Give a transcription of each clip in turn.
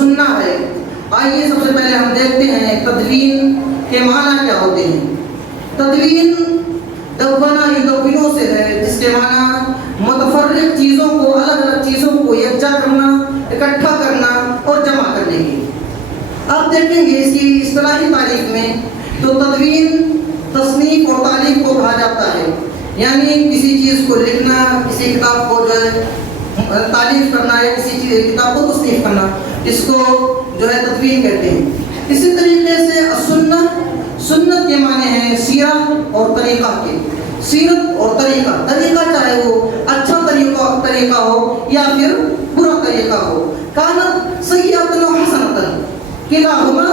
سننا ہے، آئیے سب سے پہلے ہم دیکھتے ہیں تدوین کے معنی کیا ہوتے ہیں۔ تدوین دونا یدونوں سے ہے، جس کے معنی متفرق چیزوں کو، الگ الگ چیزوں کو یکجا کرنا، اکٹھا کرنا اور جمع کرنے کی۔ آپ دیکھیں گے اس کی اصطلاحی تعریف میں تو تدوین تصنیف اور تعلیف کو کہا جاتا ہے، یعنی کسی چیز کو لکھنا، کسی کتاب کو جو ہے تعلیف کرنا یا کسی کتاب کو تصنیف کرنا، اس کو جو ہے تدوین کہتے ہیں۔ اسی طریقے سے سنت کے معنی ہیں سیرت اور طریقہ کے۔ سیرت اور طریقہ چاہے وہ اچھا طریقہ ہو یا پھر برا طریقہ ہو، کانت سیئۃ و حسنۃ کلاہما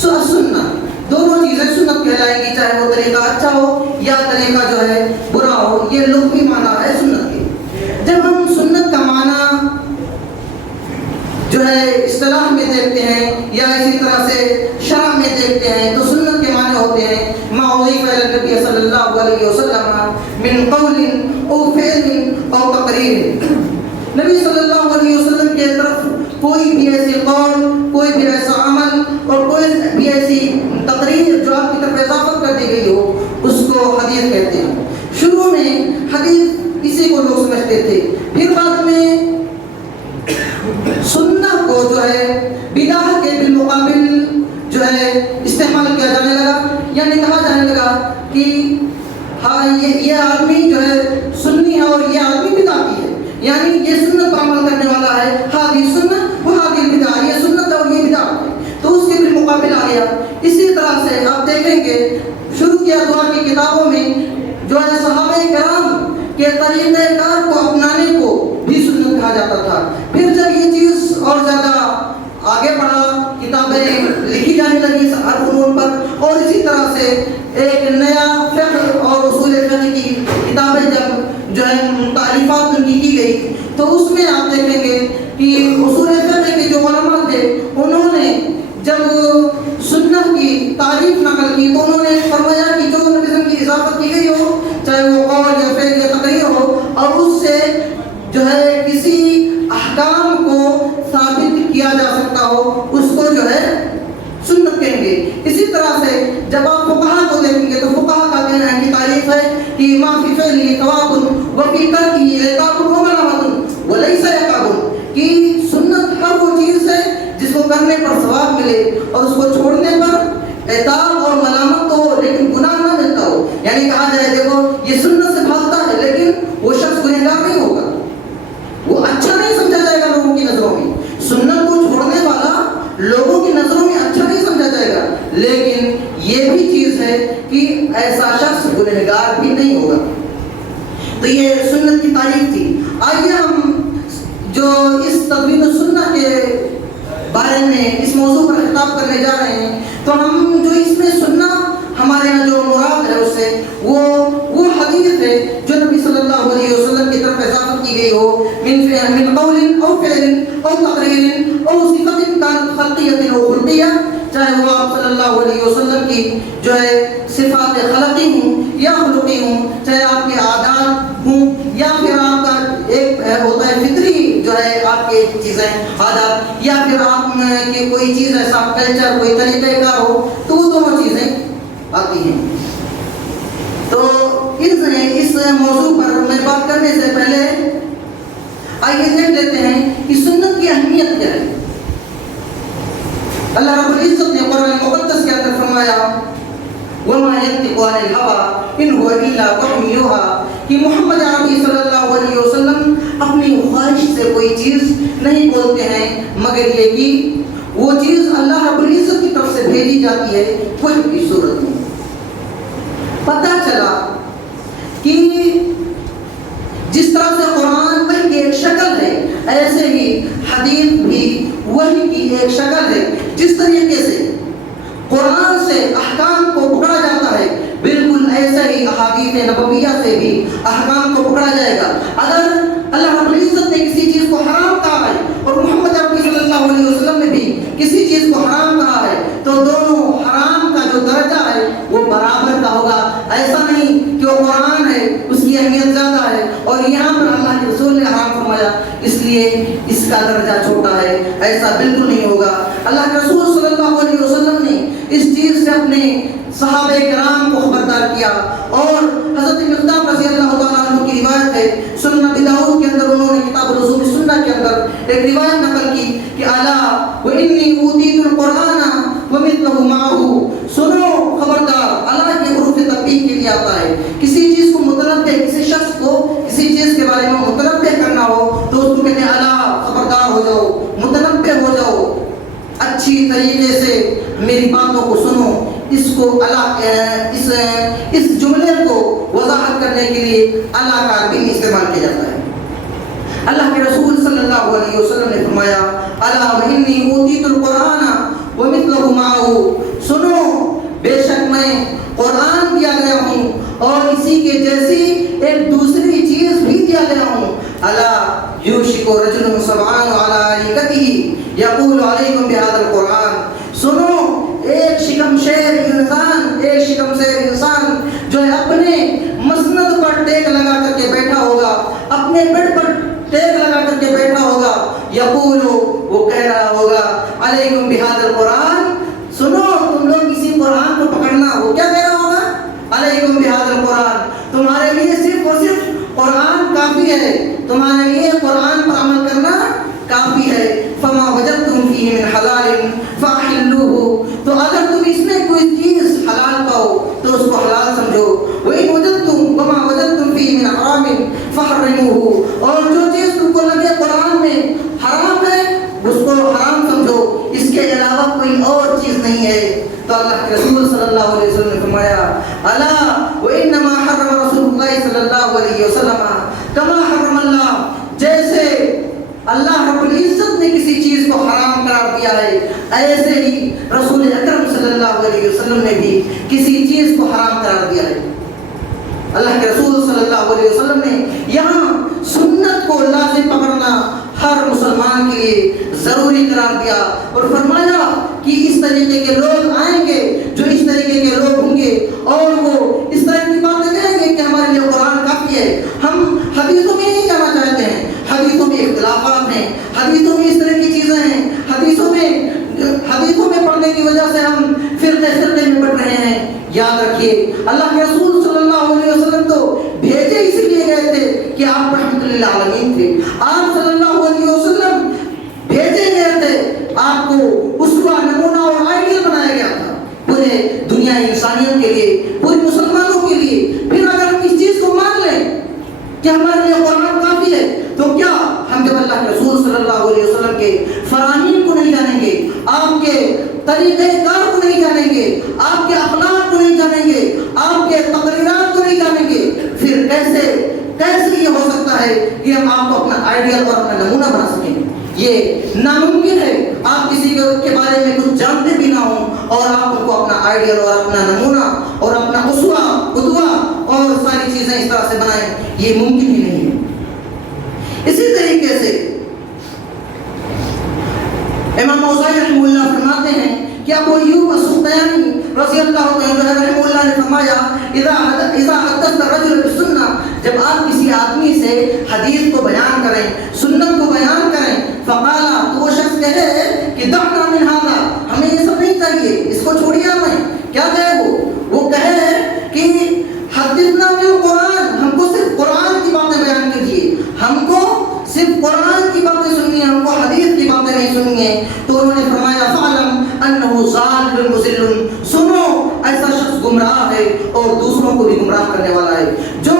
سنت، دونوں چیزیں سنت کہلائیں گی، چاہے وہ طریقہ اچھا ہو یا طریقہ جو ہے برا ہو۔ یہ لغوی معنی ہے سنت کے۔ جب ہم سنت کا معنی جو ہے اصطلاح میں دیکھتے ہیں یا اسی طرح سے شرع میں دیکھتے ہیں تو سنت کے معنی ہوتے ہیں ما اضیف الی النبی صلی اللہ علیہ وسلم من قول او فعل او تقریر۔ نبی صلی اللہ علیہ وسلم کے طرف کوئی بھی ایسی قول، کوئی بھی ایسا عمل اور کوئی بھی ایسی تقریر جو آپ کی طرف اضافت کر دی گئی ہو، اس کو حدیث کہتے ہیں۔ شروع میں حدیث اسی کو لوگ سمجھتے تھے، پھر بعد میں سنت کو جو ہے بدعت کے بالمقابل جو ہے استعمال کیا جانے لگا، یعنی کہا جانے لگا کہ ہاں یہ آدمی جو ہے سنی ہے اور یہ آدمی بدعتی ہے، یعنی یہ سنت پر عمل کرنے والا ہے، ہادی سنت وہ ہادی بدعت، یہ سنت ہے اور یہ بدعت ہے، تو اس کے بالمقابل آ گیا۔ اسی طرح سے آپ دیکھیں گے شروع کیا دعا کی کتابوں میں جو ہے صحابہ کرام کے طریقہ کار کو اپنانے کو بھی سنت کہا جاتا تھا۔ پھر جب یہ چیز اور زیادہ آگے بڑھا، کتابیں لکھی جانے لگی ہر فنون پر، اور اسی طرح سے ایک نیا فقہ اور اصول فقہ کی کتابیں جب جو ہے تعریفات ان کی گئی تو اس میں آپ دیکھیں گے کہ اصول فقہ کے جو علماء تھے انہوں نے جب سنت کی تعریف نقل کی تو انہوں نے فرمایا کہ جو نبی کی اضافت کی گئی ہو، چاہے وہ قول یا فعل یا تقریر ہو، اور اس سے جو ہے کسی احکام کو ثابت کیا جا سکتا ہو، اس کو جو ہے سنت کہیں گے۔ اسی طرح سے جب آپ فقہا کو دیکھیں گے تو فقہا کا کہنا ہے کہ تعریف ہے کہ ما فی فعلہ ثواب وفی ترکہ عقاب وملامۃ ولیس عقاب، کہ سنت ہر وہ چیز ہے جس کو کرنے پر ثواب ملے اور اس کو چھوڑنے پر عتاب اور ملامت ہو لیکن گناہ نہ ملتا ہو، یعنی کہا جائے دیکھو یہ سنت سے بھاگتا ہے لیکن وہ شخص گنہگار نہیں ہوگا، وہ اچھا نہیں سمجھا جائے گا لوگوں کی نظروں میں، سنت کو چھوڑنے والا لوگوں کی نظروں میں اچھا نہیں سمجھا جائے گا، لیکن یہ بھی چیز ہے کہ ایسا شخص گنہگار بھی نہیں ہوگا۔ تو یہ سنت کی تعریف تھی۔ آئیے ہم جو اس تدوین السنہ کے بارے میں اس موضوع پر خطاب کرنے جا رہے ہیں تو ہم جو اس میں سننا ہمارے یہاں جو مراد ہے اس سے وہ حدیث ہے جو نبی صلی اللہ علیہ وسلم کی طرف اضافت کی گئی ہو، من قول او فعل او تقریر او صفت کانت خلقیۃ او خلقیہ، چاہے وہ آپ صلی اللہ علیہ وسلم کی جو ہے صفات خلقی ہوں یا خلقی ہوں، چاہے آپ کے عادات ہوں یا پھر آپ کا ایک ہوتا ہے فطری جو ہے آپ کے چیزیں عادات، یا پھر آپ کی کوئی چیز ایسا کلچر کوئی طریقہ کار ہو، تو وہ دونوں چیزیں آتی ہیں۔ تو اس موضوع پر میں بات کرنے سے پہلے آئیے دیکھ لیتے ہیں کہ سنت کی اہمیت کیا ہے۔ اللہ رب العزت نے قرآن مقدس کے اندر فرمایا وَمَا يَنطِقُ عَنِ الْهَوَىٰ إِنْ هُوَ إِلَّا وَحْيٌ يُوحَىٰ، کہ محمد عربی صلی اللہ علیہ وسلم اپنی خواہش سے کوئی چیز نہیں بولتے ہیں مگر یہ کہ وہ چیز اللہ رب العزت کی طرف سے بھیجی جاتی ہے کوئی بھی صورت میں۔ پتہ چلا کہ جس طرح سے قرآن وحی کی ایک شکل ہے ایسے ہی حدیث بھی وحی کی ایک شکل ہے۔ جس طریقے سے قرآن سے احکام کو پکڑا جاتا ہے بالکل ایسے ہی احادیث نبویہ سے بھی احکام کو پکڑا جائے گا۔ اگر اللہ رب العزت نے کسی چیز کو حرام کہا ہے اور محمد عربی صلی اللہ علیہ وسلم نے بھی کسی چیز کو حرام کہا ہے تو دونوں حرام کا جو درجہ ہے وہ برابر کا ہوگا۔ ایسا نہیں کہ وہ قرآن ہے اس کی اہمیت زیادہ ہے اور یہاں پر اللہ کے رسول نے حرام فرمایا اس لیے اس کا درجہ چھوٹا ہے، ایسا بالکل نہیں ہوگا. اللہ کے رسول صلی اللہ علیہ وسلم نے اس چیز سے اپنے صحابہ کرام کو خبردار کیا. اور حضرت مقدام رضی اللہ تعالیٰ عنہ کی روایت ہے, سنن ابی داؤد کے اندر انہوں نے کتاب الرسول السنہ کے اندر ایک روایت نقل کی کہ الا وانی اوتیت القرآن ومثلہ معه, سنو خبردار. اللہ کے حروف تنبیہ کے لیے آتا ہے. کسی چیز کو متنبہ, کسی شخص کو کسی چیز کے بارے میں متنبہ کرنا ہو تو اس کو کہتے ہیں الا, خبردار ہو جاؤ, متنبہ ہو جاؤ, اچھی طریقے سے میری باتوں کو سنو. اس کو اس جملے کو وضاحت کرنے کے لیے اللہ کا دین استعمال کیا جاتا ہے. اللہ کے رسول صلی اللہ علیہ وسلم نے فرمایا الا وانی اوتیت القرآن ومثلہ معه, سنو بے شک میں قرآن دیا گیا ہوں اور اسی کے جیسی ایک دوسری چیز بھی دیا گیا ہوں. الا یوشک رجل سمعان علی ارائکتہ یقول علیکم بهذا القرآن, سنو ایک شکم شیر انسان جو ہے اپنے مسند پر ٹیک لگا کر کے بیٹھا ہوگا, اپنے بیڈ پر ٹیک لگا کر کے بیٹھا ہوگا. یقول, وہ کہہ رہا ہوگا علیکم بهذا القرآن, سنو تم لوگ اسی قرآن کو پکڑنا. وہ کیا کہہ رہا ہوگا, علیکم بهذا القرآن, تمہارے لیے صرف اور صرف قرآن کافی ہے, تمہارے لیے قرآن پر عمل کرنا کافی ہے. فما وجدتم فیہ من حلال فاحلوہ, تو اگر تم اس میں کوئی چیز حلال پاؤ تو اس کو حلال سمجھو. وَإِن وَجَدتُم وَمَا وَجَدتُم فِيهِ مِنْ حَرَامٍ فَحَرِّمُوهُ, اور جو چیز تم کو لگے قرآن میں حرام ہے اس کو حرام سمجھو, اس کے علاوہ کوئی اور چیز نہیں ہے. تو اللہ کے رسول صلی اللہ علیہ وسلم نے فرمایا الا وَإِنَّمَا حَرَّمَ رسول اللہ صلی اللہ علیہ وسلم كما حرم اللہ, جیسے اللہ رب العزت نے کسی چیز کو حرام قرار دیا ہے ایسے ہی رسول اکرم صلی اللہ علیہ وسلم نے بھی کسی چیز کو حرام قرار دیا ہے. اللہ کے رسول صلی اللہ علیہ وسلم نے یہاں سنت کو لازم پکڑنا ہر مسلمان کے لیے ضروری قرار دیا اور فرمایا کہ اس طریقے کے لوگ آئیں گے جو اس طریقے کے لوگ ہوں گے اور وہ اس طرح کی باتیں کہیں گے کہ ہمارے لیے قرآن کافی ہے. ہم حدیثوں میں نہیں جانا چاہتے ہیں, حدیثوں میں اختلافات ہیں, حدیثوں میں اس طرح کی چیزیں ہیں, حدیثوں میں پڑھنے کی وجہ سے ہم فرقے میں بٹ رہے ہیں. یاد رکھیے اللہ کے رسول صلی اللہ علیہ وسلم تو بھیجے اس لیے گئے تھے کہ آپ رحمت للعالمین تھے. آپ صلی اللہ علیہ وسلم بھیجے گئے تھے, آپ کو اسوہ, نمونہ اور آئیڈیل بنایا گیا تھا پورے دنیا انسانیت کے لیے, پورے مسلمانوں کے لیے. پھر اگر ہم اس چیز کو مان لیں کہ ہمارے لیے قرآن کافی ہے تو کیا ہم جب اللہ کے رسول صلی اللہ علیہ وسلم کے فرامین کو نہیں جانیں گے, آپ کے طریقہ کار کو نہیں جانیں گے, آپ کے اخلاق کو نہیں جانیں گے, آپ کے تقریرات کو نہیں جانیں گے, پھر کیسے یہ ہو سکتا ہے کہ ہم آپ کو اپنا آئیڈیل اور اپنا نمونہ بنا سکیں؟ یہ ناممکن ہے. آپ کسی کے بارے میں کچھ جانتے بھی نہ ہوں اور آپ کو اپنا آئیڈیل اور اپنا نمونہ اور اپنا اسوہ, قدوہ اور ساری چیزیں اس طرح سے بنائیں, یہ ممکن ہی نہیں ہے. اسی طریقے سے امام اوزاعی رحمہ اللہ فرماتے ہیں کہ ابو ایوب السختیانی رضی اللہ عنہ رحمہ اللہ نے فرمایا اذا حدث الرجل بالسنہ, جب آپ کسی آدمی سے حدیث کو بیان کریں, سنت کو بیان کریں, فقالا, تو وہ شخص کہے کہ دعنا من ھذا, ہمیں یہ سب نہیں چاہیے, اس کو چھوڑیے. ہمیں کیا کہے, وہ کہے کہ حدثنا بالقرآن, ہم کو صرف قرآن کی باتیں بیان کیجیے, ہم کو صرف قرآن کی باتیں سننی ہے, ہم کو حدیث کی باتیں نہیں سننی ہے. تو انہوں نے فرمایا فعلم انہ ضال مضل, سنو ایسا شخص گمراہ ہے اور دوسروں کو بھی گمراہ کرنے والا ہے. جو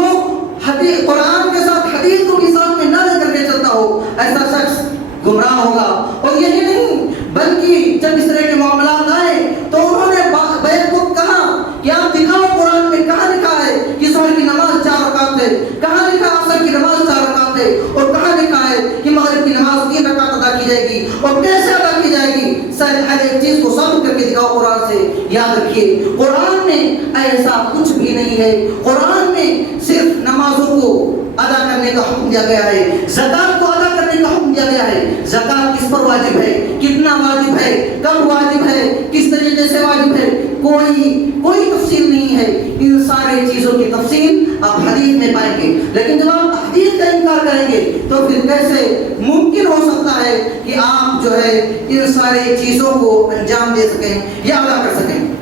قرآن کے ساتھ حدیث کو بھی ساتھ میں نہ لے کر کے چلتا ہو ایسا شخص گمراہ ہوگا. اور یہی نہیں بلکہ جب اس طرح کے معاملات آئے تو انہوں نے بیت کو کہا کہ آپ دکھاؤ قرآن میں کہاں لکھا ہے کہ ظہر کی نماز 4 رکعت ہے, کہاں لکھا ہے عصر کی نماز 4 رکعت ہے, اور کہاں لکھا ہے کہ مغرب کی نماز 3 رکعت ادا کی جائے گی اور کیسے ادا کی جائے گی. ہر ایک چیز کو ثابت کر کے دکھاؤ قرآن سے. یاد رکھیے قرآن میں ایسا کچھ بھی نہیں ہے. قرآن میں صرف نمازوں کو ادا کرنے کا حکم دیا گیا ہے, زکات کو ادا کرنے کا حکم دیا گیا ہے. زکات کس پر واجب ہے, کتنا واجب ہے, کب واجب ہے, کس طریقے سے واجب ہے, کوئی تفصیل نہیں ہے. ان سارے چیزوں کی تفصیل آپ حدیث میں پائیں گے. لیکن جب آپ حدیث کا انکار کریں گے تو پھر کیسے ممکن ہو سکتا ہے کہ آپ جو ہے ان سارے چیزوں کو انجام دے سکیں یا ادا کر سکیں.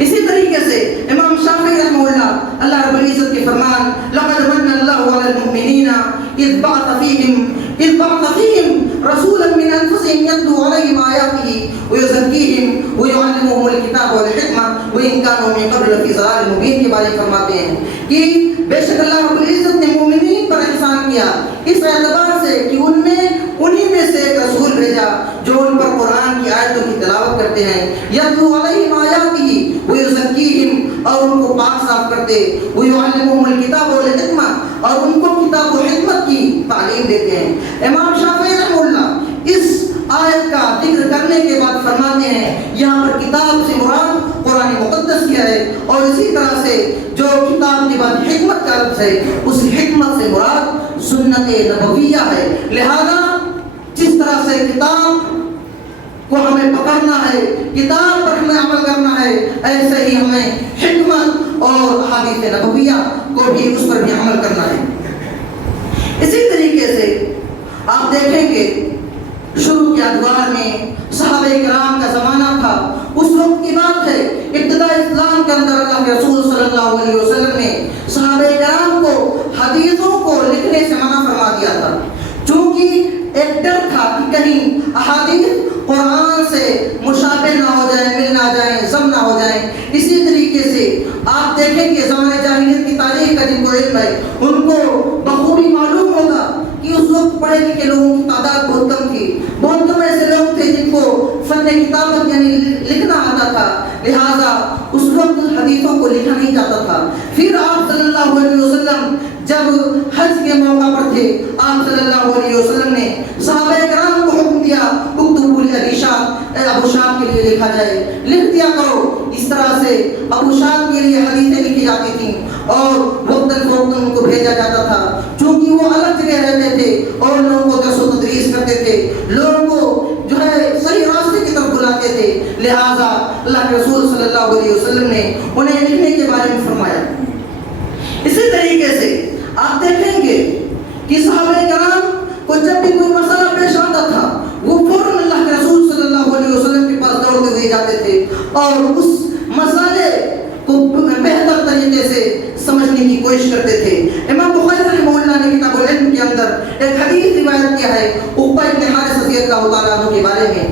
اسی طریقے سے امام شافعی رحمہ اللہ رب العزت کے فرمان لقد من اللہ علی المؤمنین اذ بعث فیہم رسولا من انفسہم یتلو علیہم آیاتہ ویزکیہم ویعلمہم الکتاب والحکمہ وان کانوا من قبل لفی ضلال مبین کے بارے میں فرماتے ہیں کہ بے شک اللہ رب العزت نے مومنین پر احسان کیا اس اعتبار سے کہ انہی میں سے ایک رسول بھیجا جو ان پر قرآن کی آیتوں کی تلاوت کرتے ہیں. یتلو علیہم آیاتہ ویزکیہم اور ان کو پاک صاف کرتے. ویعلمہم الکتاب والحکمہ اور ان کو کتاب و حکمت کی تعلیم دیتے ہیں. امام شافعی رحمہ اللہ اس آیت کا ذکر کرنے کے بعد فرماتے ہیں یہاں پر کتاب سے مراد قرآن مقدس کیا ہے اور اسی طرح سے جو کتاب کے بعد حکمت کا لفظ ہے اس حکمت سے مراد سنت نبویہ ہے. لہذا جس طرح سے کتاب کو ہمیں پکڑنا ہے, کتاب پر ہمیں عمل کرنا ہے, ایسے ہی ہمیں حکمت اور حدیث نبویہ کو بھی اس پر بھی عمل کرنا ہے. اسی طریقے سے آپ دیکھیں گے شروع کے ادوار میں صحابہ کرام کا زمانہ تھا. اس وقت کی بات ہے ابتدا اسلام کے اندر اللہ کے رسول صلی اللہ علیہ وسلم نے صحابہ کرام کو حدیثوں کو لکھنے سے منع فرما دیا تھا, چونکہ ایک ڈر تھا کہ کہیں احادیث قرآن سے مشابہ نہ ہو جائیں, مل نہ جائیں, ضم نہ ہو جائیں. اسی طریقے سے آپ دیکھیں کہ زمانہ جاہلیت کی تاریخ کا جن کو علم ہے ان کو بخوبی معلوم ہوگا کہ اس وقت پڑھے لکھے لوگوں کی تعداد بہت کم تھی. بہت کم ایسے لوگ تھے جن کو فن کتابت یعنی لکھنا آتا تھا. لہذا اس وقت حدیثوں کو لکھا نہیں جاتا تھا. پھر آپ صلی اللہ علیہ وسلم جب حج کے موقع پر تھے, آپ صلی اللہ علیہ وسلم نے صحابہ کرام کو حکم دیا اکتبوا لأبی شاہ, ابو شاہ کے لیے لکھا جائے, لکھ دیا کرو. اس طرح سے ابو شاہ کے لیے حدیثیں لکھی جاتی تھیں اور وقتاً فوقتاً ان کو بھیجا جاتا تھا, چونکہ وہ الگ جگہ رہتے تھے اور لوگوں کو درس و تدریس کرتے تھے, لوگوں کو جو ہے صحیح راستے کی طرف بلاتے تھے. لہذا اللہ کے رسول صلی اللہ علیہ وسلم نے انہیں لکھنے کے بارے میں فرمایا. اسی طریقے سے آپ دیکھیں گے کہ صحابہ کرام کو جب بھی کوئی مسئلہ پیش آتا تھا وہ فوراً اللہ کے رسول صلی اللہ علیہ وسلم کے پاس دوڑتے ہوئے جاتے تھے اور اس مسئلے کو بہتر طریقے سے سمجھنے کی کوشش کرتے تھے. امام بخاری رحمہ اللہ نے کتاب العلم کے اندر ایک حدیث روایت کیا ہے عقبہ بن حارث رضی اللہ تعالیٰ عنہ کے بارے میں.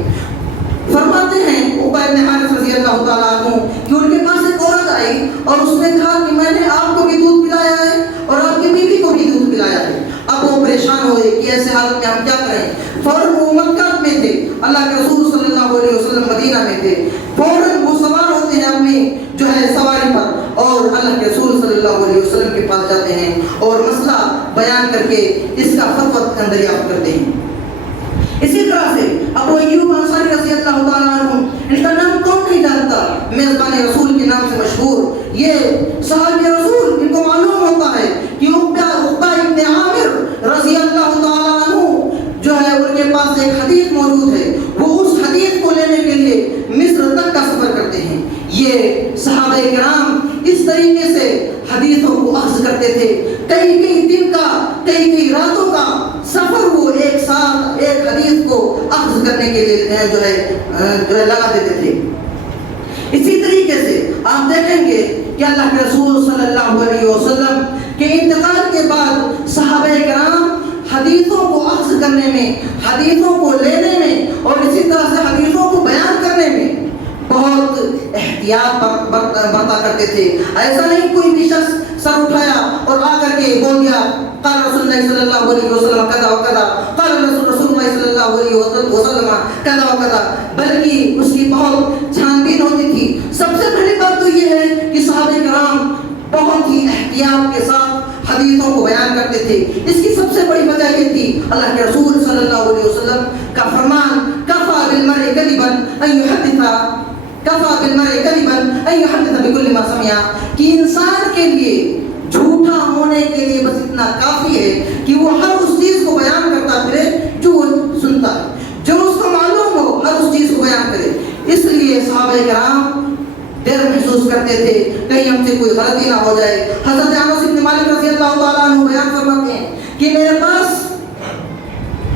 فرماتے ہیں عقبہ بن حارث رضی اللہ تعالیٰ عنہ کہ ان کے پاس ایک عورت آئی اور اس نے کہا کہ میں نے آپ کو بھی دودھ پلایا ہے اور آپ کی بیوی کو بھی دودھ پلایا ہے. اب وہ پریشان ہوئے کہ ایسے حالت میں ہم کیا کریں. فوراً وہ مکہ میں تھے, اللہ کے رسول صلی اللہ علیہ وسلم مدینہ میں تھے. فوراً وہ سوار ہوتے ہیں اپنی جو ہے سواری پر اور اللہ کے رسول صلی اللہ علیہ وسلم کے پاس جاتے ہیں اور مسئلہ بیان کر کے اس کا فتویٰ دریافت کرتے ہیں. اسی طرح سے ابو ایوب انصاری رضی اللہ تعالیٰ عنہ, ان کا نام کون نہیں جانتا, میزبان رسول کے نام سے مشہور, یہ صحابی رسول ان کو معلوم ہوتا ہے کہ عقبہ ابن عامر رضی اللہ تعالیٰ عنہ جو ہے ان کے پاس ایک حدیث موجود ہے, وہ اس حدیث کو لینے کے لیے مصر تک کا سفر کرتے ہیں. یہ صحابہ کرام اس طریقے سے حدیثوں کو اخذ کرتے تھے. کئی دن کا کئی راتوں کا سفر وہ ایک ساتھ ایک حدیث کو اخذ کرنے کے لیے جو ہے لگا دیتے تھے. اسی طریقے سے آپ دیکھیں گے کہ اللہ کے رسول صلی اللہ علیہ وسلم کے انتقال کے بعد صحابہ کرام حدیثوں کو اخذ کرنے میں, حدیثوں کو لینے میں اور اسی طرح سے حدیثوں کو بیان کرنے میں بہت احتیاط برتا کرتے تھے. ایسا نہیں کوئی بھی شخص سر اٹھایا اور آ کر کے بول دیا قال رسول اللہ صلی اللہ علیہ وسلم کذا و کذا, قال رسول اللہ صلی اللہ علیہ وسلم کذا و کذا, بلکہ اس کی بہت چھان بین ہوتی تھی. سب سے پہلی بات تو یہ ہے کہ صحابہ کرام بہت ہی احتیاط کے ساتھ حدیثوں کو بیان کرتے تھے. اس کی سب سے بڑی وجہ یہ تھی اللہ کے رسول صلی اللہ علیہ وسلم کا فرمان کفا بالمرء کذبا ان یحدث بکل ما سمع, کہ انسان کے لیے جھوٹا ہونے کے لیے بس اتنا کافی ہے کہ وہ ہر اس چیز کو بیان کرتا پھرے جو وہ سنتا ہے, جو اس کو معلوم ہو ہر اس چیز کو بیان کرے. اس لیے صحابہ کرام محسوس کرتے تھے کہیں ہم سے کوئی غلطی نہ ہو جائے. حضرت انس بن مالک رضی اللہ تعالیٰ عنہ بیان فرماتے ہیں کہ میرے پاس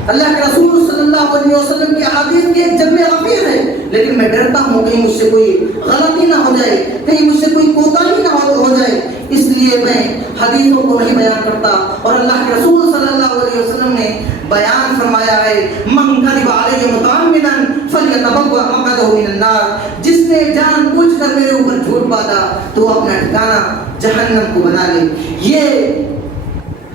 اللہ کے رسول صلی اللہ علیہ وسلم کی احادیث کی ایک جمع غفیر ہے، لیکن میں ڈرتا ہوں کہیں مجھ سے کوئی غلطی نہ ہو جائے، کہیں مجھ سے کوئی کوتاہی نہ ہو جائے، اس لیے میں حدیثوں کو نہیں بیان کرتا. اور اللہ کے رسول صلی اللہ علیہ وسلم نے بیان فرمایا ہے من کذب علی متعمدا فلیتبوأ مقعدہ من النار، جس نے جان بوجھ کر میرے اوپر جھوٹ باندھا تو اپنا ٹھکانہ جہنم کو بنا لے.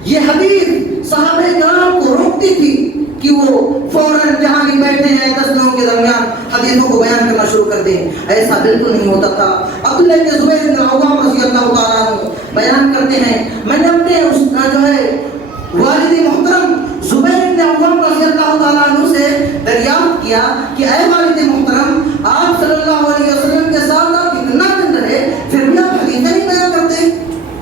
یہ حدیث صحابہ کرام کو روکتی تھی کہ وہ فوراً جہاں بھی بیٹھے ہیں 10 لوگوں کے درمیان حدیثوں کو بیان کرنا شروع کر دیں. ایسا بالکل نہیں ہوتا تھا. عبداللہ بن زبیر بن عوام رضی اللہ تعالیٰ عنہ بیان کرتے ہیں میں نے اپنے والد محترم زبیر بن عوام رضی اللہ تعالیٰ عنہ سے دریافت کیا کہ اے والد محترم، آپ صلی اللہ علیہ وسلم کے ساتھ آپ اتنا دن رہے پھر بھی آپ حدیثیں نہیں بیان کرتے.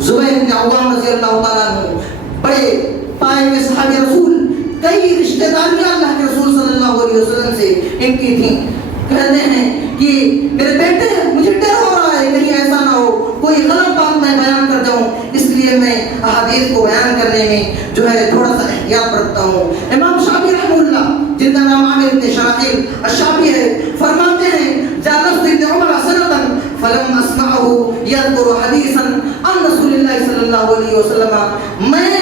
زبیر بن عوام رضی اللہ تعالیٰ عنہ بڑے پائے ہوئے صحابہ رسول، کئی رشتہ داریاں اللہ کے رسول صلی اللہ علیہ وسلم سے ان کی تھیں. کہتے ہیں کہ میرے بیٹے مجھے ڈر ہو رہا ہے کہیں ایسا نہ ہو کوئی غلط بات میں بیان کر جاؤں، اس لیے میں احادیث کو بیان کرنے میں تھوڑا سا احتیاط برتتا ہوں. امام شافعی رحمہ اللہ جن کا نام عامر بن شراحیل الشافعی ہے، فرماتے ہیں جالست ابن عمر سنۃ فلم اسمعه یذکر حدیثا عن رسول اللہ صلی اللہ علیہ وسلم، میں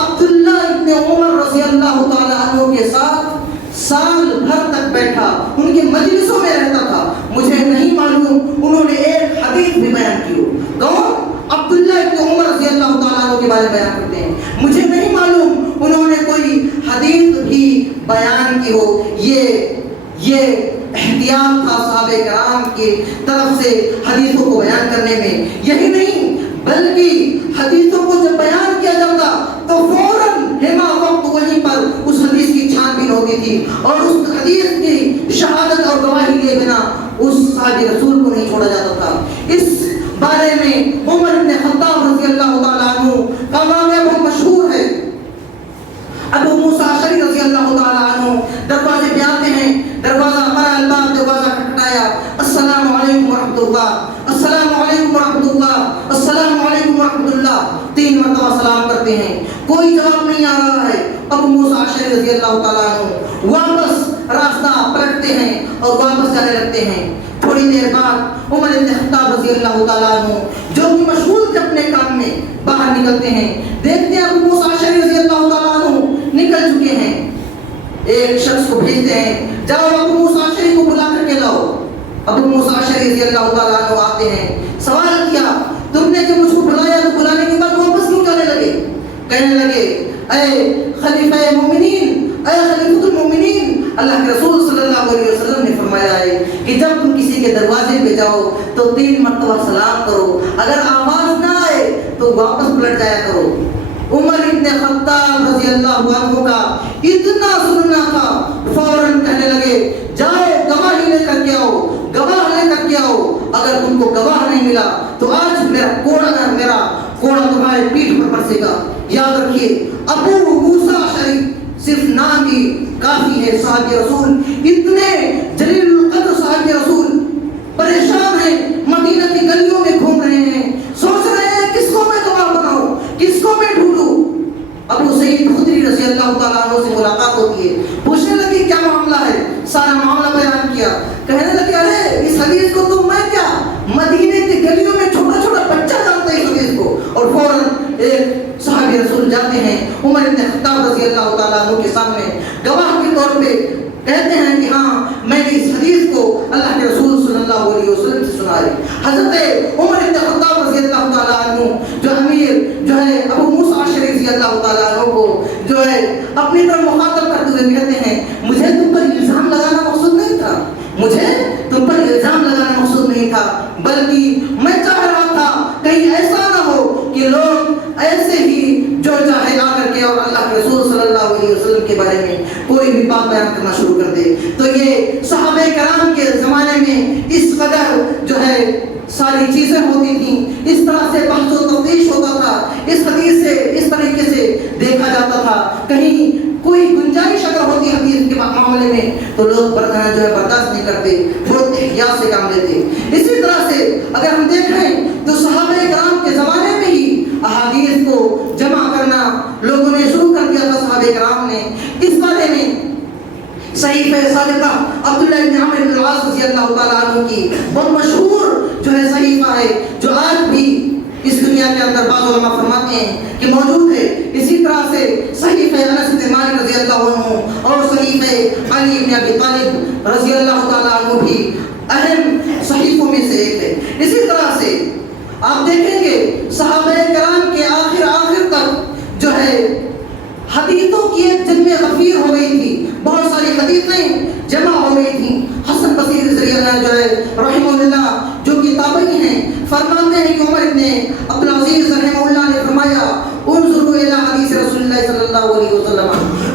عبداللہ ابن عمر رضی اللہ تعالیٰ عنہ کے ساتھ سال بھر تک بیٹھا، ان کے مجلسوں میں رہتا تھا، مجھے نہیں معلوم انہوں نے ایک حدیث بھی بیان کی ہو. کون؟ عبداللہ ابن عمر رضی اللہ تعالیٰ عنہ کے بارے میں بیان کرتے ہیں، مجھے نہیں معلوم انہوں نے کوئی حدیث بھی بیان کی ہو. یہ احتیاط تھا صحابہ کرام کی طرف سے حدیثوں کو بیان کرنے میں. یہی نہیں بلکہ حدیثوں کو جب بیان کیا جاتا تو فوراً ہما وقت وہیں پر اس حدیث کی چھان بین ہوتی تھی اور اس حدیث کی شہادت اور گواہی لیے بنا اس صحابی رسول کو نہیں چھوڑا جاتا تھا. اس بارے میں عمر بن خطاب رضی اللہ تعالیٰ عنہ کا واقعہ بہت مشہور ہے. ابو موسیٰ اشعری رضی اللہ تعالیٰ عنہ دروازے پہ آتے ہیں، دروازہ قرأ الباب، دروازہ کھٹکھٹایا، السلام علیکم ورحمۃ اللہ، السلام علیکم ورحمۃ اللہ، السلام علیکم ورحمۃ اللہ، 3 مرتبہ سلام کرتے ہیں، کوئی جواب نہیں آ رہا ہے. ابو موسیٰ اشعری رضی اللہ تعالیٰ عنہ واپس راستہ پلٹتے ہیں اور واپس جانے لگتے ہیں. تھوڑی دیر بعد عمر بن خطاب رضی اللہ تعالیٰ عنہ جو کہ مشغول تھے اپنے کام میں باہر نکلتے ہیں، دیکھتے ہیں ابو موسیٰ اشعری رضی اللہ تعالیٰ عنہ نکل چکے ہیں. ایک شخص کو بھیجتے ہیں، جاؤ ابو موسیٰ اشعری کو بلا کر کے لاؤ. ابو موسیٰ اشعری رضی اللہ تعالیٰ عنہ آتے ہیں، سوال کیا تم نے جب مجھ کو بلایا تو بلانے کے بعد واپس کیوں جانے لگے؟ کہنے لگے اے خلیفہ مومنین، اے خلیفۃ المومنین، اللہ کے رسول صلی اللہ علیہ وسلم نے فرمایا ہے کہ جب تم کسی کے دروازے پہ جاؤ تو 3 مرتبہ سلام کرو، اگر آواز نہ آئے تو واپس پلٹ جایا کرو. عمر ابن خطاب رضی اللہ عنہ کا اتنا سننا تھا، فوراً کہنے لگے جاؤ گواہی لے کر کے آؤ، گواہ لے کر کے آؤ. اگر تم کو گواہ نہیں ملا تو آج میرا کوڑا تمہارے پیٹھ پر برسے گا. یاد رکھیے ابو موسیٰ اشعری صرف نام ہی کافی ہے. صحابی رسول اتنے جلیل القدر صحابی رسول پریشان ہیں، مدینہ کی گلیوں میں گھوم رہے ہیں، سوچ رہے ہیں کس کو میں گواہ بناؤں، کس کو میں ڈھونڈوں. ابو سعید خدری رضی اللہ تعالیٰ عنہ سے ملاقات ہوتی ہے، پوچھنے لگی کیا معاملہ ہے، سارا معاملہ بیان کیا. کہنے لگے ارے اس حدیث کو تم میں کیا، مدینے کی گلیوں میں چھوٹا چھوٹا بچہ جانتا ہے اس حدیث کو. اور فوراً ایک صحابی رسول جاتے ہیں عمر بن خطاب رضی اللہ تعالیٰ عنہ کے سامنے گواہ کے طور پہ کہتے ہیں کہ ہاں میں نے اس حدیث کو اللہ کے رسول صلی اللہ علیہ وسلم سے سنا ہے. حضرت عمر بن خطاب رضی اللہ تعالیٰ عنہ جو امیر ابو موسیٰ اشعری رضی اللہ تعالیٰ عنہ کو اپنی طرف مخاطب کرتے ہوئے کہتے ہیں مجھے تم پر الزام لگانا مقصود نہیں تھا، مجھے تم پر الزام لگانا مقصود نہیں تھا، بلکہ میں چاہ رہا تھا کہیں ایسا نہ ہو کہ لوگ ایسے ہی جو چاہے آ کر کے اور اللہ کے رسول صلی اللہ علیہ وسلم کے بارے میں کوئی بھی بات بیان کرنا شروع کر دے. تو یہ صحابہ کرام کے زمانے میں اس قدر ساری چیزیں ہوتی تھیں، اس طرح سے بحث و تفتیش ہوتا تھا، اس حدیث سے اس طریقے سے دیکھا جاتا تھا. کہیں کوئی گنجائش اگر ہوتی حدیث کے معاملے میں تو لوگ برداشت نہیں کرتے، بہت احتیاط سے کام لیتے. اسی طرح سے اگر ہم دیکھیں تو صحابہ کرام کے زمانے میں ہی احادیث کو جمع کرنا لوگوں نے شروع کر دیا تھا. صحابہ کرام نے اس بارے میں صحیفہ صادقہ عبداللہ بن عمرو بن العاص رضی اللہ تعالیٰ عنہ کی بہت مشہور جو ہے صحیفہ ہے, جو آج بھی اس دنیا کے اندر بعض علماء فرماتے ہیں کہ موجود ہے. اسی طرح سے صحیفہ انس بن مالک رضی اللہ عنہ اور صحیفہ علی بن ابی طالب رضی اللہ تعالیٰ عنہ بھی اہم صحیفوں میں سے ایک ہے. اسی طرح سے آپ دیکھیں گے صحابہ کرام کے آخر تک جو ہے حدیثوں کی ایک جمع غفیر ہو گئی تھی. بہت ساری حدیثیں جمع ہو گئی تھیں. حسن بصری رضی جو ہے رحمہ اللہ جو کہ تابعی ہیں فرماتے ہیں کہ عمر ابن عبدالعزیز رحمہ اللہ نے فرمایا انظروا الی حدیث رسول اللہ صلی اللہ علیہ وسلم,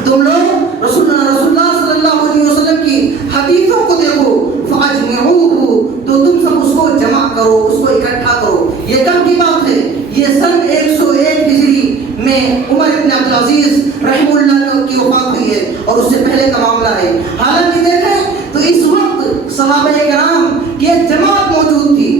تم لوگ رسول اللہ صلی اللہ علیہ وسلم کی حدیثوں کو دیکھو, فاجمعوه, تو تم سب اس کو جمع کرو, اس کو اکٹھا کرو. یہ کب کی بات ہے؟ یہ سن 101 ہجری میں عمر ابن عبدالعزیز رحمہ اللہ کی وفات ہوئی ہے اور اس سے پہلے کا معاملہ ہے. حالانکہ دیکھیں تو اس وقت صحابہ کرام کی ایک جماعت موجود تھی.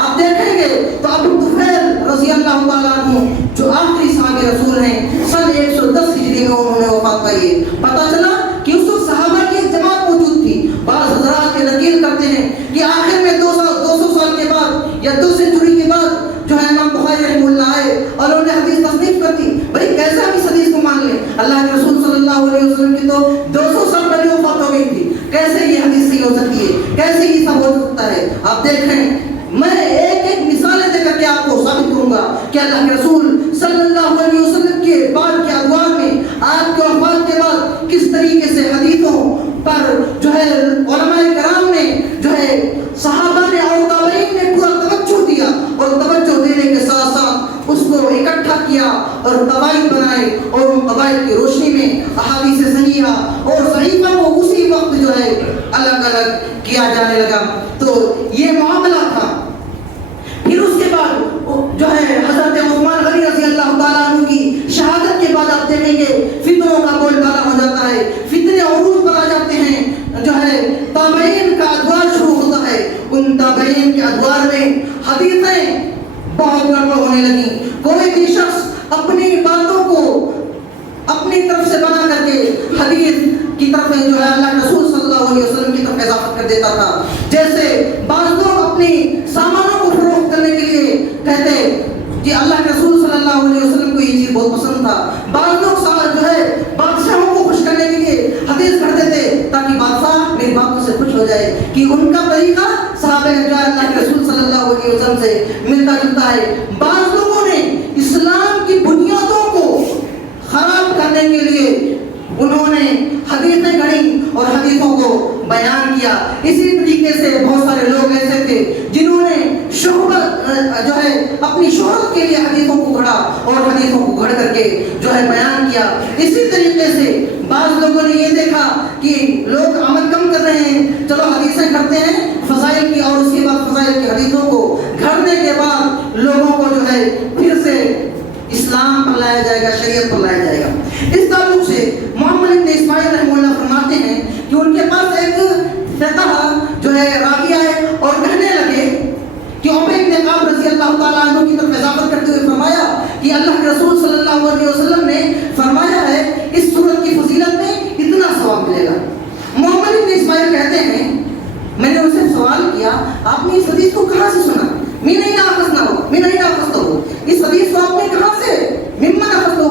آپ دیکھیں گے تو ابو طفیل رضی اللہ تعالیٰ عنہ جو آخری صحابی رسول ہیں سن 110 ہجری میں انہوں نے وفات پائی ہے. پتہ چلا کہ اس وقت صحابہ کی ایک جماعت موجود تھی. بعض حضرات کے نقل کرتے ہیں کہ آخر میں 200 سال کے بعد یا 2 سینچری کے بعد جو ہے امام بخاری رحمہ اللہ آئے اور انہوں نے حدیث تصنیف کر دی. بھائی کیسے ہم اس حدیث کو مان لیں؟ اللہ کے رسول صلی اللہ علیہ وسلم کی تو 200 سال پہلے وفات ہو گئی تھی. کیسے یہ حدیث صحیح ہو سکتی ہے؟ کیسے یہ سب ہو سکتا ہے؟ آپ دیکھیں میں ایک مثالیں دے کر کے آپ کو ثابت کروں گا کہ اللہ کے رسول صلی اللہ علیہ وسلم کے بعد کے ادوار میں آپ کے وفات کے بعد کس طریقے سے حدیثوں پر جو ہے علماء کرام نے جو ہے صحابہ نے اور تابعین نے پورا توجہ دیا اور توجہ دینے کے ساتھ ساتھ اس کو اکٹھا کیا اور قواعد بنائے اور ان قواعد کی روشنی میں احادیث صحیحہ اور صحیفہ کو اسی وقت جو ہے الگ الگ کیا جانے لگا. تو یہ معاملہ تھا. پھر اس کے بعد جو ہے حضرت عثمان غنی رضی اللہ تعالیٰ عنہ کی شہادت کے بعد آپ دیکھیں گے فتنوں کا بول بالا ہو جاتا ہے, فتنے عروج پر آ جاتے ہیں, جو ہے تابعین کا ادوار شروع ہوتا ہے. ان تابعین کے ادوار میں حدیثیں بہت گڑبڑ ہونے لگی. کوئی بھی شخص اپنی باتوں کو اپنی طرف سے بنا کر کے حدیث کی طرف جو ہے اللہ کے رسول صلی اللہ علیہ وسلم کی طرف اضافت کر دیتا تھا. جیسے بعض لوگ اپنی سامانوں کو فروخت کرنے کے لیے کہتے کہ اللہ کے رسول صلی اللہ علیہ وسلم کو یہ چیز بہت پسند تھا. بعض لوگ جو ہے بادشاہوں کو خوش کرنے کے لیے حدیث کرتے تھے تاکہ بادشاہ میری باتوں سے خوش ہو جائے, کہ ان کا طریقہ صحابہ جو ہے اللہ کے رسول صلی اللہ علیہ وسلم سے ملتا جلتا ہے. بعض لوگوں نے اسلام کی بنیادوں کو خراب کرنے کے لیے انہوں نے حدیثیں گھڑی اور حدیثوں کو بیان کیا. اسی طریقے سے بہت سارے لوگ ایسے تھے جنہوں نے شہرت جو ہے اپنی شہرت کے لیے حدیثوں کو گھڑا اور حدیثوں کو گھڑ کر کے جو ہے بیان کیا. اسی طریقے سے بعض لوگوں نے یہ دیکھا کہ لوگ عمل کم کر رہے ہیں, چلو حدیثیں کرتے ہیں فضائل کی, اور اس کے بعد فضائل کی حدیثوں کو گھڑنے کے بعد لوگوں کو جو ہے پھر سے اسلام پر لایا جائے گا, شریعت پر لایا جائے گا. اس تعلق سے محمد ابن اسماعیل رحمہ اللہ فرماتے ہیں کہ ان کے پاس ایک فقہ جو ہے راویہ ہے اور کہنے لگے کہ عمر بن کعب رضی اللہ تعالیٰ عنہ کی طرف اضافت کرتے ہوئے فرمایا کہ اللہ کے رسول صلی اللہ علیہ وسلم نے فرمایا ہے اس سورت کی فضیلت میں اتنا ثواب ملے گا. محمد ابن اسماعیل کہتے ہیں میں نے ان سے سوال کیا آپ نے اس حدیث کو کہاں سے سنا؟ اس حدیث کو آپ نے کہاں سے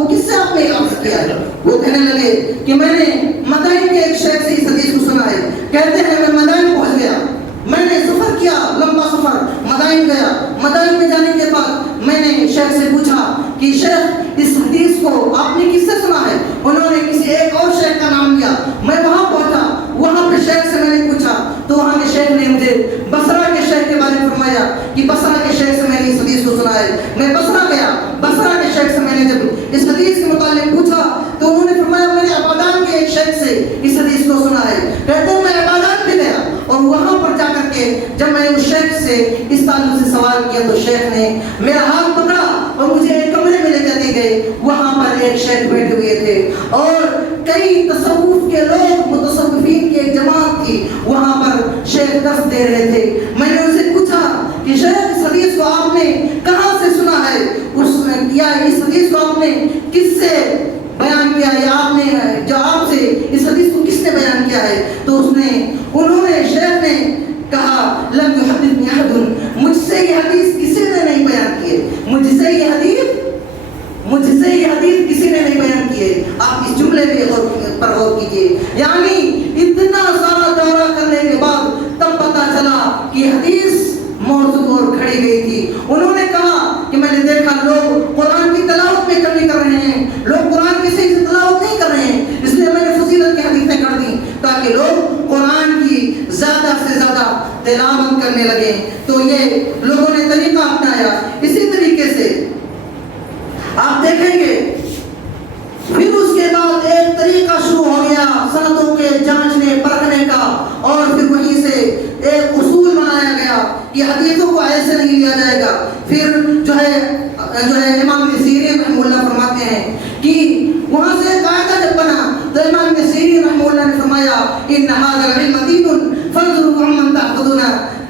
کس سے آپ نے اخذ کیا ہے؟ وہ کہنے لگے کہ میں نے مدائن کے ایک شیخ سے اس حدیث کو سنا ہے. کہتے ہیں میں مدائن پہنچ گیا, میں نے سفر کیا, لمبا سفر, مدائن گیا. مدائن میں جانے کے بعد میں نے شیخ سے پوچھا کہ شیخ اس حدیث کو آپ نے کس سے سنا ہے؟ انہوں نے کسی ایک اور شیخ کا نام لیا. میں وہاں پہنچا, وہاں پہ شیخ سے میں نے پوچھا تو وہاں کے شیخ نے مجھے بصرہ کے شیخ کے بارے میں فرمایا کہ بصرہ کے شیخ سے میں نے اس حدیث کو سنا ہے. میں بصرہ گیا, بصرہ کے شیخ سے میں نے جب اس حدیث کے متعلق پوچھا تو انہوں نے فرمایا میں نے عبادان کے ایک شیخ سے اس حدیث کو سنا ہے. کہتے ہیں میں عبادان بھی گیا اور وہاں پر جا کر کے جب میں اس شیخ سے اس تعلق سے سوال کیا تو شیخ نے میرا ہاتھ پکڑا اور مجھے ایک کمرے میں لے جاتے گئے. وہاں پر ایک شیخ بیٹھے ہوئے تھے اور کئی تصوف کے لوگ, متصوفین کی ایک جماعت تھی, وہاں پر شیخ درس دے رہے تھے. میں نے ان سے پوچھا کہ شیخ اس حدیث کو آپ نے کہاں سے سنا ہے, اس حدیث کو آپ نے کس سے بیان کیا ہے, آپ نے جو آپ سے اس حدیث کو کس نے بیان کیا ہے؟ تو انہوں نے شیخ نے کہا لم یحدثنی احد, مجھ سے یہ حدیث کسی نے نہیں بیان کیے, مجھ سے یہ حدیث کسی نے نہیں بیان کیے. آپ اس جملے پر غور کیجیے. یعنی اتنا سارا دورہ کرنے کے بعد تب پتا چلا کہ حدیث موضوع اور کھڑی گئی تھی. انہوں نے کہا کہ میں نے دیکھا لوگ قرآن کی تلاوت میں کمی کر رہے ہیں, لوگ قرآن کی صحیح سے تلاوت نہیں کر رہے ہیں, اس لیے میں نے فضیلت کی حدیثیں کر دی تاکہ لوگ قرآن کی زیادہ سے زیادہ تلاوت کرنے لگے. تو یہ لوگوں نے طریقہ اپنایا. اسی طریقے سے آپ دیکھیں گے پھر اس کے بعد ایک طریقہ شروع ہو گیا سندوں کے جانچنے پرکھنے کا, اور پھر وہیں سے ایک اصول بنایا گیا کہ حدیثوں کو ایسے نہیں لیا جائے گا. پھر جو ہے امام ابن سیرین رحمہ اللہ فرماتے ہیں کہ وہاں سے قاعدہ جب بنا تو امام ابن سیرین رحمہ اللہ نے فرمایا ان ھذا العلم دین فانظروا عمن تأخذون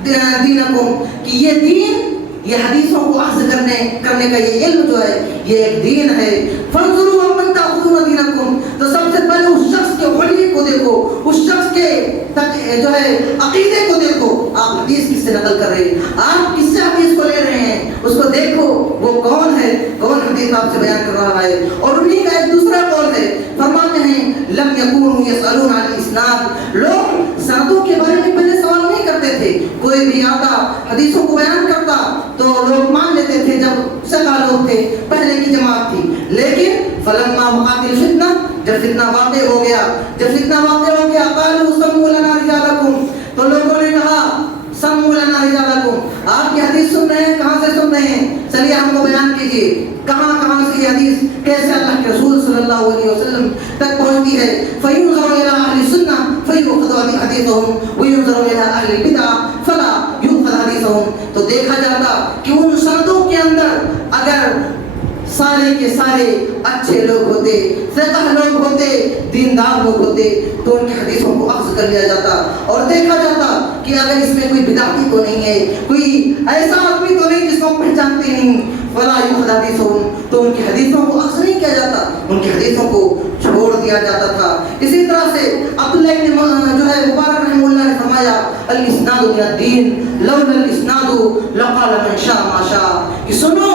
دینکم, کہ یہ دین, یہ حدیثوں کو اخذ کرنے کا یہ علم جو ہے یہ ایک دین ہے. فانظروا عمن تأخذون دینکم, تو سب سے پہلے اس شخص کے خلیے کو دیکھو, اس شخص کے جو ہے عقیدے کو دیکھو. آپ حدیث کس سے نقل کر رہے ہیں, آپ کس سے حدیث کو لے رہے ہیں, اس کو دیکھو وہ کون ہے, کون حدیث آپ سے بیان کر رہا ہے. اور انہی کا ایک دوسرا قول ہے, فرماتے ہیں لم یکونوا یسألون عن الاسناد, لوگ سندوں کے بارے میں پہلے سوال نہیں کرتے تھے. کوئی بھی آتا حدیثوں کو بیان کرتا تو لوگ مان لیتے تھے, جب ثقہ لوگ تھے, پہلے کی جماعت تھی. لیکن فلما وقعت الفتنہ, جب فتنہ واقع ہو گیا قالوا سموا لنا رجالکم, تو لوگوں نے کہا سموا لنا رجالکم, آپ کی حدیث سن رہے ہیں, کہاں سے سن رہے ہیں, چلیے ہم کو بیان کیجیے کہاں سے یہ حدیث کیسے اللہ کے رسول صلی اللہ علیہ وسلم تک پہنچتی ہے. فینظر الی اہل السنہ فیؤخذ حدیثهم وینظر الی اہل البدع فلا یؤخذ حدیثهم, تو دیکھا جاتا کہ ان سندوں کے اندر اگر سارے کے سارے اچھے لوگ ہوتے, فقہ لوگ ہوتے, دیندار لوگ ہوتے, تو ان کی حدیثوں کو اخذ کر لیا جاتا. اور دیکھا جاتا کہ اگر اس میں کوئی بدعتی تو نہیں ہے, کوئی ایسا آدمی تو نہیں جس کو پہچانتے نہیں, فلا یؤخذ حدیثهم, تو ان کی حدیثوں کو اخذ نہیں کیا جاتا, ان کی حدیثوں کو چھوڑ دیا جاتا تھا. اسی طرح سے عبداللہ ابن جو ہے مبارک رحمہ اللہ نے فرمایا الاسناد من الدین لولا الاسناد لقال من شاء ما شاء, کہ سنو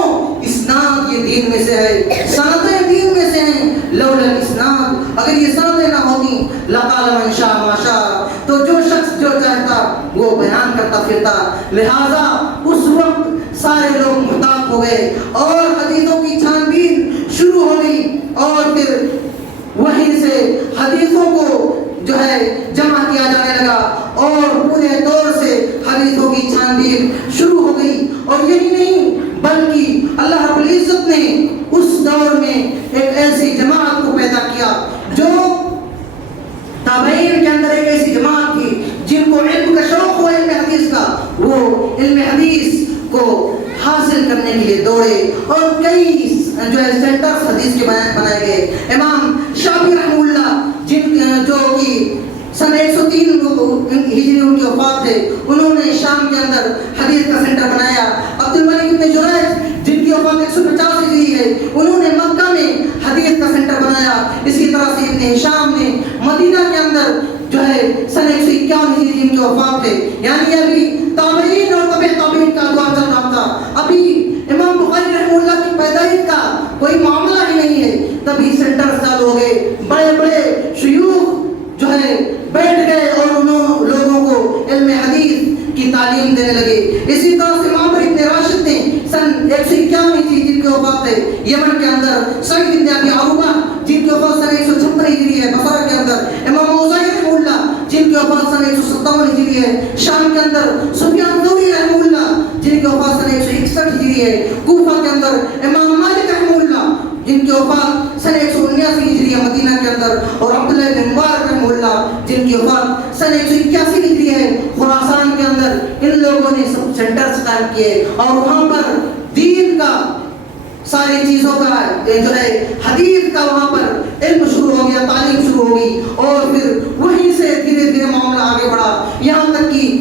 اسناد یہ دین میں سے ہے, سندیں دین میں سے ہیں. لولا الاسناد, اگر یہ سندیں نہ ہوتی لقال من شاء ما شاء, تو جو شخص جو چاہتا وہ بیان کرتا پھرتا. لہذا اس وقت سارے لوگ محتاط ہو گئے اور حدیثوں کی چھان بین شروع ہو گئی, اور پھر وہیں سے حدیثوں کو جو ہے جمع کیا جانے لگا, اور پورے دور سے حدیثوں کی چھان بین شروع ہو گئی. اور یہی نہیں بلکہ اللہ رب العزت نے اس دور میں ایک ایسی جماعت کو پیدا کیا جو تابعین کے اندر ایک ایسی جماعت تھی جن کو علم کا شوق ہوا, علم حدیث کا, وہ علم حدیث کو حاصل کرنے کے لیے دوڑے, اور کئی جو ہے سینٹرز حدیث کے بنائے گئے. امام شافعی رحمہ اللہ جو کہ سن 103 ہجری ان کی وفات ہے, انہوں نے شام کے اندر حدیث کا سینٹر بنایا. عبد الملک بن جریج جن کی وفات 150 ہجری ہے, انہوں نے مکہ میں حدیث کا سینٹر بنایا. اسی طرح سے ابن ہشام نے مدینہ کے اندر جو ہے سن 151 ہجری جن کی وفات ہے, یعنی ابھی تابعین اور تبع تابعین کا دور چل رہا تھا, ابھی امام بخاری رحمہ اللہ کی پیدائش کا کوئی معاملہ ہی نہیں ہے, تبھی سینٹر چالو ہو گئے. بڑے بڑے شیوخ جو ہے بیٹھ گئے اور انہوں لوگوں کو علم حدیث کی تعلیم دینے لگے. اسی طرح سے معمر ابن راشد نے سن 151 ہجری جن کی وفات ہے یمن کے اندر, سعید بن ابی عروبہ جن کی وفات سن 156 ہجری ہے بصرہ کے اندر, امام اوزاعی رحمہ اللہ جن کی وفات سن 157 ہجری ہے شام کے اندر, سفیان ثوری رحمہ اللہ جن کی وفات سن 161 ہجری ہے کوفہ کے اندر, امام مالک رحمہ اللہ جن کی وفات سن 179 ہجری ہے مدینہ کے اندر, اور عبداللہ بن مبارک رحمہ اللہ جن کی وفات سن 181 ہجری ہے خراسان کے اندر. ان لوگوں نے سب سینٹرز قائم کیے اور وہاں پر دین کا ساری چیزوں کا جو ہے حدیث کا وہاں پر علم شروع ہو گیا, تعلیم شروع ہو گئی, اور پھر وہیں سے دھیرے دھیرے معاملہ آگے بڑھا, یہاں تک کہ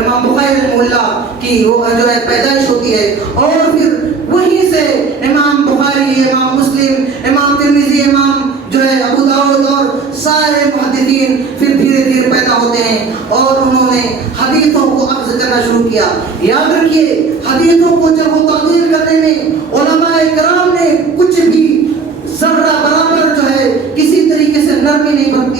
امام بخاری رحمہ اللہ کی وہ جو ہے پیدائش ہوتی ہے، اور پھر وہیں سے امام بخاری، امام مسلم، امام ترمذی، امام جو ہے ابو داؤد اور سارے محدثین پھر دھیرے دھیرے پیدا ہوتے ہیں، اور انہوں نے حدیثوں کو اخذ کرنا شروع کیا۔ یاد رکھیے، حدیثوں کو جب وہ تعدیل کرنے میں علماء کرام نے کچھ بھی ذرہ برابر جو ہے کسی طریقے سے نرمی نہیں برتی،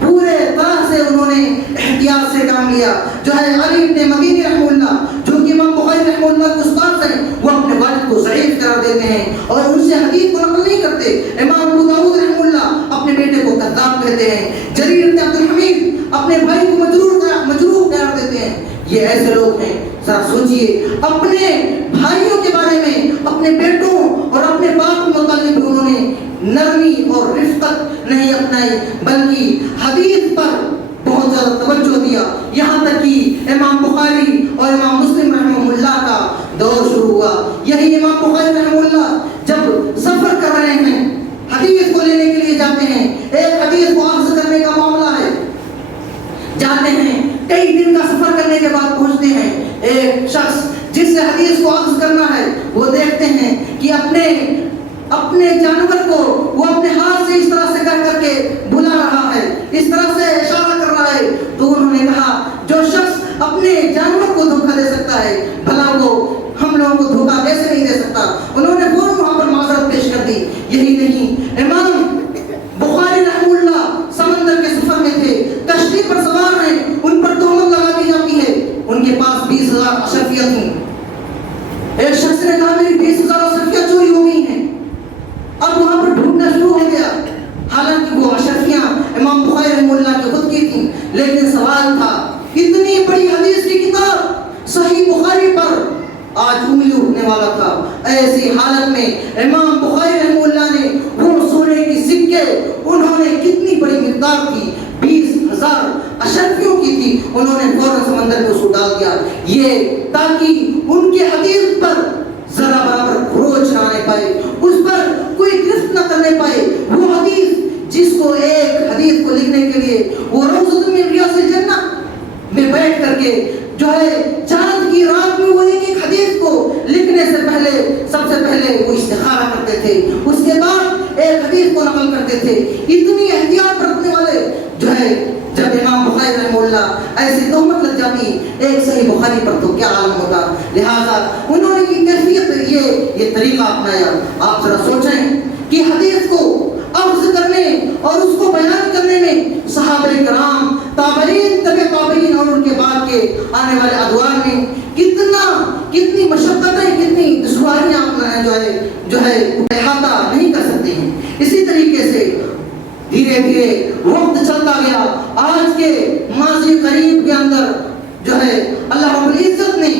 پورے طرح سے انہوں نے احتیاط سے کام لیا۔ جو ہے علی بن مدینی رحمہ اللہ، جو کہ امام بخاری رحمہ اللہ کے استاد ہیں، وہ اپنے والد کو ضعیف قرار دیتے ہیں اور ان سے حدیث کو نقل نہیں کرتے۔ امام ابو داؤد رحمہ اللہ اپنے بیٹے کو کذاب کہتے ہیں۔ جریر بن عبد الحمید اپنے بھائی کو مجروح قرار دیتے ہیں۔ یہ ایسے لوگ ہیں، ذرا سوچئے، اپنے بھائیوں کے بارے میں، اپنے بیٹوں اور اپنے باپ کے متعلق انہوں نے نرمی اور رفقت نہیں اپنائی، بلکہ حدیث پر بہت زیادہ توجہ دیا، یہاں تک کہ امام بخاری اور امام مسلم رحمہ اللہ کا دور شروع ہوا۔ یہی امام بخاری رحمہ اللہ جب سفر کر رہے ہیں، حدیث کو لینے کے لیے جاتے ہیں، ایک حدیث کو اخذ کرنے کا معاملہ ہے، جاتے ہیں، کئی دن کا سفر کرنے کے بعد پہنچتے ہیں، ایک شخص جس سے حدیث کو اخذ کرنا ہے وہ دیکھتے ہیں کہ اپنے جانور کو وہ اپنے ہاتھ سے اس طرح سے کر کے بلا رہا ہے، اس طرح سے اشارہ کر رہا ہے۔ تو انہوں نے کہا جو شخص اپنے جانور کو دھوکہ دے سکتا ہے، بھلا وہ ہم لوگوں کو دھوکہ کیسے نہیں دے سکتا؟ انہوں نے فوراً وہاں پر معذرت پیش کر دی۔ یہی نہیں، امام بخاری رحمہ اللہ سمندر کے سفر میں تھے، کشتی پر سوار ہیں، ان پر تہمت لگا دی جاتی ہے، ان کے پاس 20,000 اشرفیاں تھیں۔ ایک شخص نے کہا میری 20,000 اشرفیاں چوری ہو گئی ہیں۔ اب وہاں پر ڈھونڈنا شروع ہو گیا، حالانکہ وہ اشرفیاں امام بخاری رحمہ اللہ کی خود کی تھیں، لیکن سوال تھا اتنی بڑی حدیث کی کتاب صحیح بخاری پر آج انگلی اٹھنے والا تھا۔ ایسی حالت میں امام بخاری رحمہ اللہ نے وہ سونے کی سکے، انہوں نے کتنی بڑی مقدار کی، 20,000 اشرفیوں کی تھی، انہوں نے فوراً سمندر میں اس کو ڈال دیا، یہ تاکہ ان کے حدیث پر ذرا برابر خروج نہ آنے پائے، اس پر کوئی گرفت نہ کرنے پائے۔ وہ حدیث جس کو ایک حدیث کو لکھنے کے لیے وہ روضۃ من ریاض الجنہ میں بیٹھ کر کے جو ہے چاند کی رات میں وہ ایک حدیث کو لکھنے سے پہلے سب سے پہلے وہ استخارہ کرتے تھے، اس کے بعد ایک حدیث کو نقل کرتے تھے، اتنی احتیاط برتنے والے جو ہے جب امام بخاری رحمہ اللہ ایسی تہمت لگ جاتی ایک صحیح بخاری پر تو کیا عالم ہوتا۔ لہذا انہوں نے یہ کیفیت یہ طریقہ اپنایا۔ آپ ذرا سوچیں کہ حدیث کو اخذ کرنے اور اس کو بیان کرنے میں صحابہ کرام، تابعین، تبع تابعین اور ان کے بعد کے آنے والے ادوار میں کتنی مشقتیں، کتنی دشواریاں جو ہے احاطہ نہیں کر سکتے ہیں۔ اسی طریقے سے دھیرے دھیرے وقت چلتا گیا، آج کے ماضی قریب کے اندر جو ہے اللہ رب العزت نے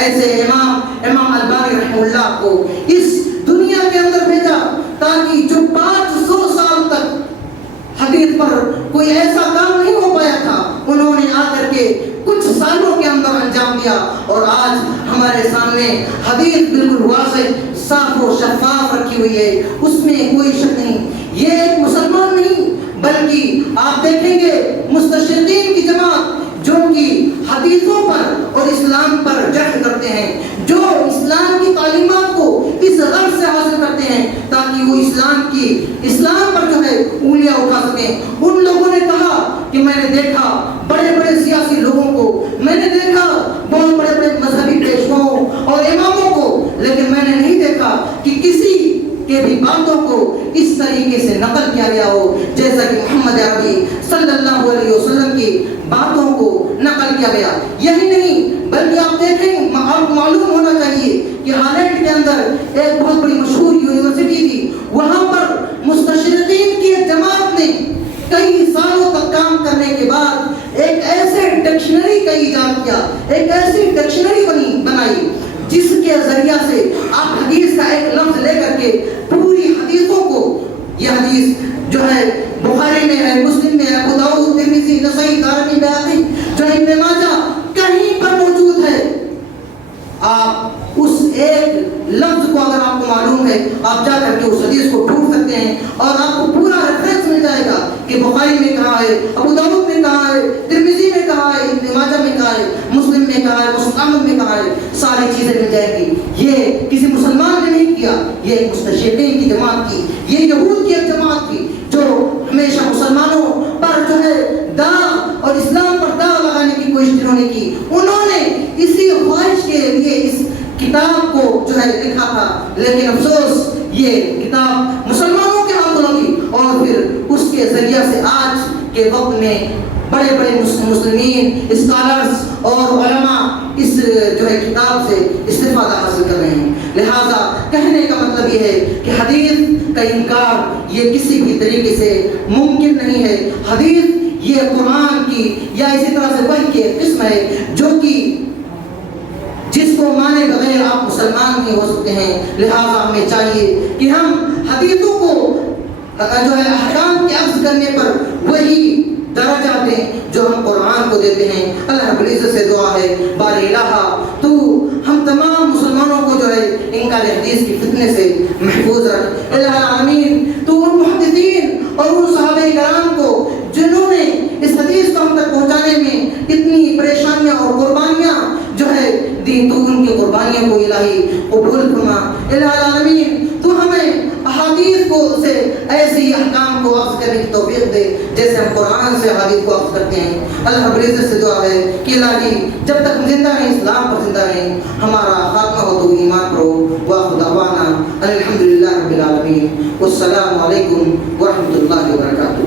ایسے امام البانی رحمہ اللہ کو اس دنیا کے اندر بھیجا تاکہ جو 500 سال تک حدیث پر کوئی ایسا کام نہیں ہو پایا تھا، انہوں نے آ کر کے کچھ سالوں کے اندر انجام دیا، اور آج ہمارے سامنے حدیث بالکل واضح، صاف و شفاف رکھی ہوئی ہے، اس میں کوئی شک نہیں۔ یہ ایک مسلمان نہیں بلکہ آپ دیکھیں گے مستشرقین کی جماعت جو کہ حدیثوں پر اور اسلام پر جرح کرتے ہیں، جو اسلام کی تعلیمات کو اس غرض سے حاصل کرتے ہیں تاکہ وہ اسلام پر جو ہے انگلیاں اٹھا سکیں۔ ان لوگوں نے کہا کہ میں نے دیکھا بڑے بڑے سیاسی لوگوں کو، میں نے دیکھا بہت بڑے بڑے مذہبی پیشواؤں اور اماموں کو، لیکن میں نے نہیں دیکھا کہ کسی کے بھی باتوں کو اس طریقے سے نقل کیا گیا ہو جیسا کہ محمد عربی صلی اللہ علیہ وسلم کی باتوں کو نقل کیا گیا۔ یہی نہیں بلکہ آپ دیکھیں، آپ کو معلوم ہونا چاہیے کہ ہالینڈ کے اندر ایک بہت بڑی مشہور یونیورسٹی تھی، وہاں پر مستشرقین کی ایک جماعت نے کئی سالوں تک کام کرنے کے بعد ایک ایسے ڈکشنری کا ایجاد کیا، ایک ایسی ڈکشنری بنائی جس کے ذریعہ سے آپ حدیث کا ایک لفظ لے کر کے پوری حدیثوں کو، یہ حدیث جو ہے بخاری میں ہے، مسلم میں ہے، ابو داؤد، ترمذی، نسائی، دارمی، بیہقی، جو ابن ماجہ کہیں پر موجود ہے، آپ اس ایک لفظ کو اگر آپ کو معلوم ہے آپ جا کر کے اس حدیث کو ڈھونڈ سکتے ہیں اور آپ کو پورا ریفرنس مل جائے گا کہ بخاری میں کہا ہے، ابو داؤد میں کہا ہے، ترمذی میں کہا ہے، ابن ماجہ قیامت میں کہا ہے ساری چیزیں مل جائیں گی. یہ کسی مسلمان نے نہیں کیا, یہ ایک مستشرقین کی جماعت کی, یہ یہود کی ایک جماعت کی جو ہمیشہ مسلمانوں پر جو ہے داغ اور اسلام پر داغ لگانے کی کوشش جنہوں نے کی, انہوں نے اسی خواہش کے لیے اس کتاب کو جو ہے لکھا تھا. لیکن افسوس یہ کتاب مسلمانوں کے ہاتھوں لگی اور پھر اس کے ذریعہ سے آج کے وقت میں بڑے بڑے مسلمین اسکالرز اور علماء اس جو ہے کتاب سے استفادہ حاصل کر رہے ہیں. لہذا کہنے کا مطلب یہ ہے کہ حدیث کا انکار یہ کسی بھی طریقے سے ممکن نہیں ہے. حدیث یہ قرآن کی یا اسی طرح سے وحی کی ایک قسم ہے جو کہ جس کو مانے بغیر آپ مسلمان نہیں ہو سکتے ہیں. لہذا ہمیں چاہیے کہ ہم حدیثوں کو جو ہے احکام کے اخذ کرنے پر وہی درجہ دیں جو ہم قرآن کو دیتے ہیں. اللہ رب العزت سے دعا ہے بار الہ تو ہم تمام مسلمانوں کو جو ہے انکار حدیث کی فتنے سے محفوظ رکھ. الہ العالمین تو ان محدثین اور ان صحابہ کرام کو جنہوں نے اس حدیث کو ہم تک پہنچانے میں اتنی پریشانیاں اور قربانیاں جو ہے دی, تو ان کی قربانیوں کو الہی قبول فرما. الہ العالمین تو ہمیں احادیث کو سے ایسی احکام کو اخذ کرنے کی توفیق دے جیسے ہم قرآن سے احادیث کو اخذ کرتے ہیں. اللہ رب العزت سے دعا ہے کہ الہی جب تک ہم زندہ رہیں اسلام پر زندہ رہیں, ہمارا خاتمہ ہو تو ایمان پر ہو. وآخر دعوانا الحمدللہ رب العالمین. والسلام علیکم ورحمۃ اللہ وبرکاتہ.